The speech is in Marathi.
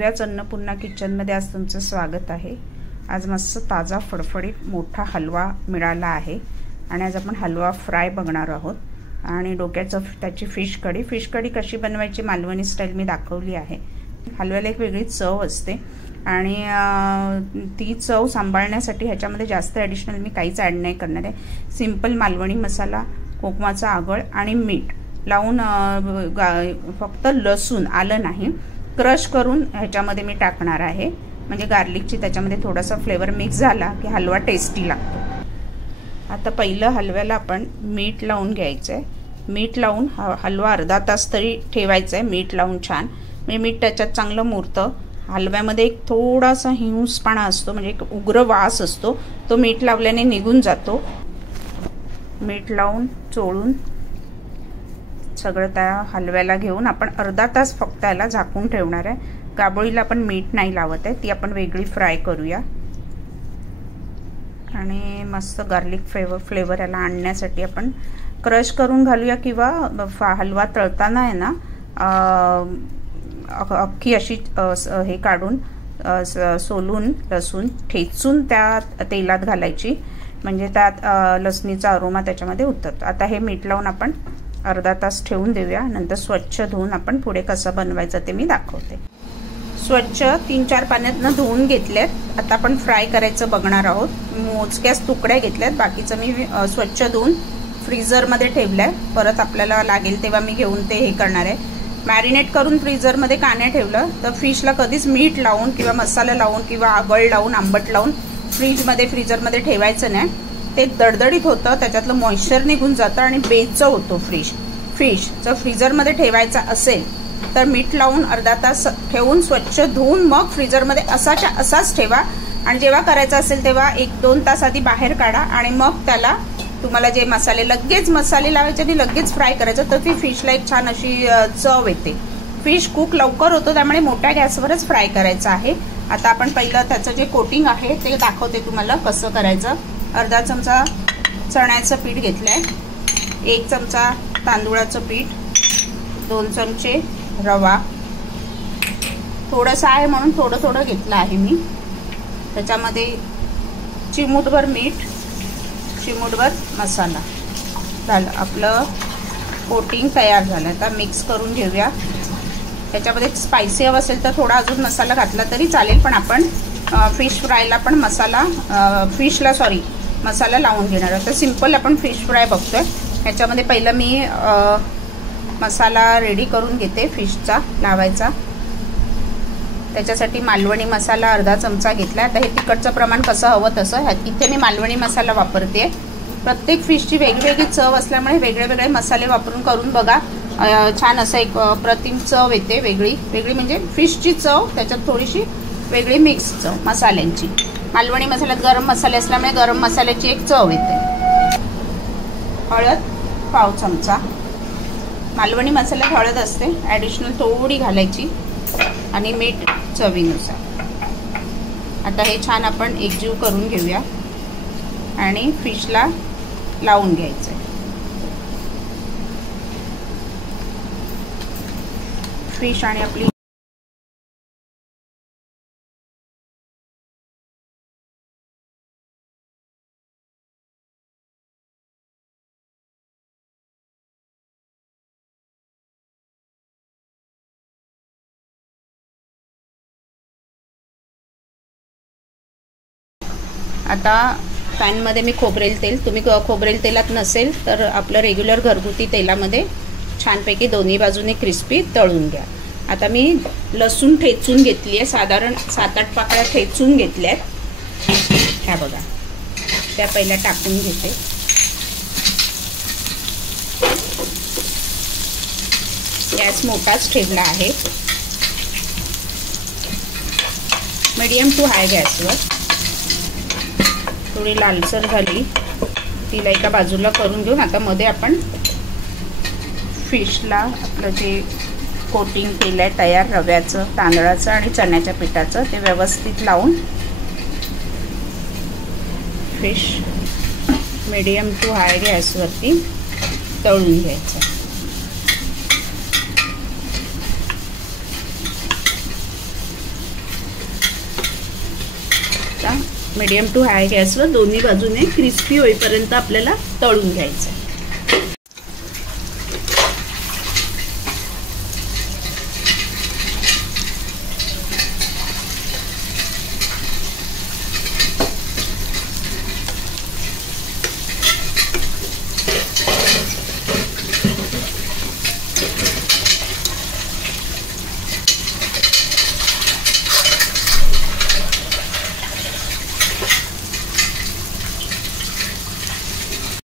दिव्याच अन्नपूर्णा किचनमध्ये आज तुमचं स्वागत आहे। आज मस्त ताजा फडफडीत मोठा हलवा मिळाला आहे आणि आज आपण हलवा फ्राय बघणार आहोत आणि डोक्याचं त्याची फिश कढी कशी बनवायची मालवणी स्टाईल मी दाखवली आहे। हलव्याला एक वेगळी चव असते आणि ती चव सांभाळण्यासाठी ह्याच्यामध्ये जास्त ॲडिशनल मी काहीच ॲड नाही करणार आहे। सिंपल मालवणी मसाला, कोकमाचा आगळ आणि मीठ लावून फक्त लसूण आलं नाही क्रश करून ह्याच्यामध्ये मी टाकणार आहे, म्हणजे गार्लिकची त्याच्यामध्ये थोडासा फ्लेवर मिक्स झाला की हलवा टेस्टी लागतो। आता पहिलं हलव्याला आपण मीठ लावून घ्यायचं आहे। मीठ लावून हलवा अर्धा तास तरी ठेवायचा आहे मीठ लावून छान, म्हणजे मीठ त्याच्यात चांगलं मुरतं। हलव्यामध्ये एक थोडासा हिंसपणा असतो, म्हणजे एक उग्र वास असतो, तो मीठ लावल्याने निघून जातो। मीठ लावून चोळून सगळं त्या हलव्याला घेऊन आपण अर्धा तास फक्त याला झाकून ठेवणार आहे। गाबोळीला आपण मीठ नाही लावत आहे, ती आपण वेगळी फ्राय करूया आणि मस्त गार्लिक फ्लेवर याला आणण्यासाठी आपण क्रश करून घालूया किंवा हलवा तळताना आहे ना अख्खी अशी हे काढून सोलून लसूण ठेचून त्या तेलात घालायची, म्हणजे त्यात लसणीचा अरोमा त्याच्यामध्ये उतरतो। आता हे मीठ लावून आपण अर्धा तास ठेवून देऊया, नंतर स्वच्छ धुवून आपण पुढे कसं बनवायचं ते मी दाखवते। स्वच्छ 3-4 पाण्यातनं धुवून घेतलेत। आता आपण फ्राय करायचं बघणार आहोत। मोजक्याच तुकड्या घेतल्यात, बाकीचं मी स्वच्छ धुवून फ्रीजरमध्ये ठेवलंय, परत आपल्याला लागेल तेव्हा मी घेऊन ते हे करणार आहे। मॅरिनेट करून फ्रीजरमध्ये का नाही ठेवलं तर फिशला कधीच मीठ लावून किंवा मसाला लावून किंवा आगळ लावून आंबट लावून फ्रीजमध्ये ठेवायचं नाही, ते दडदडीत होतं, त्याच्यातलं मॉइश्चर निघून जातं आणि बेचव होतो फिश जर फ्रीजरमध्ये ठेवायचा असेल तर मीठ लावून अर्धा तास ठेवून स्वच्छ धुवून मग फ्रीजरमध्ये असाच ठेवा आणि जेव्हा करायचं असेल तेव्हा 1-2 तास आधी बाहेर काढा आणि मग त्याला तुम्हाला जे लगेच मसाले लावायचे आणि लगेच फ्राय करायचं, तर ती फिशला एक छान अशी चव येते। फिश कुक लवकर होतो, त्यामुळे मोठ्या गॅसवरच फ्राय करायचं आहे। आता आपण पहिलं त्याचं जे कोटिंग आहे ते दाखवते तुम्हाला कसं करायचं। अर्धा चमचा चण्याचं पीठ घेतलंय, 1 चमचा तांदूळाचं पीठ, 2 चमचे रवा, थोडंसं आहे म्हणून थोडं घेतलं आहे मी। त्याच्यामध्ये चिमूटभर मीठ, चिमूटभर मसाला, झालं आपलं कोटिंग तयार झालं। आता मिक्स करून घेऊया। त्याच्यामध्ये स्पायसी हवं असेल तर थोडा अजून मसाला घातला तरी चालेल, पण आपण फिश फ्रायला पण मसाला लावून घेणार आहोत। तर सिंपल आपण फिश फ्राय बघतोय। ह्याच्यामध्ये पहिलं मी मसाला रेडी करून घेते फिशचा लावायचा। त्याच्यासाठी मालवणी मसाला अर्धा चमचा घेतला। आता हे तिखटचं प्रमाण कसं हवं तसं, इथे मी मालवणी मसाला वापरते। प्रत्येक फिशची वेगवेगळी चव असल्यामुळे वेगळे मसाले वापरून करून बघा, छान असं एक प्रतिम चव येते। वेगळी म्हणजे फिशची चव, त्याच्यात थोडीशी वेगळी मिक्स चव मसाल्यांची। मालवणी मसाल्यात गरम मसाले असल्यामुळे गरम मसाल्याची एक चव येते। हळद पाव चमचा, मालवणी मसाल्यात हळद असते, ॲडिशनल थोडी घालायची आणि मीठ चवीनुसार। आता हे छान आपण एकजीव करून घेऊया आणि फिशला लावून घ्यायचं आहे। फिश आणि आपली आता पॅनमध्ये मी खोबरेल तेल, तुम्ही खोबरेल तेलात नसेल तर आपलं रेग्युलर घरगुती तेलामध्ये छानपैकी दोन्ही बाजूने क्रिस्पी तळून घ्या। आता मी लसूण ठेचून घेतली आहे, साधारण 7-8 पाकळ्या ठेचून घेतल्या आहेत। ह्या बघा, त्या पहिल्या टाकून घेते। गॅस मोठाच ठेवला आहे, मीडियम टू हाय गॅसवर। थोडी लालसर झाली, तिला एका बाजूला करून घेऊन आता मध्ये आपण फिशला आपलं जे कोटिंग केलं आहे तयार रव्याचं, तांदळाचं आणि चण्याच्या पिठाचं, ते व्यवस्थित लावून फिश मीडियम टू हाय गॅसवरती तळून घ्यायचं। मीडियम टू हाय गॅसवर दोन्ही बाजूने क्रिस्पी होईपर्यंत आपल्याला तळून घ्यायचं.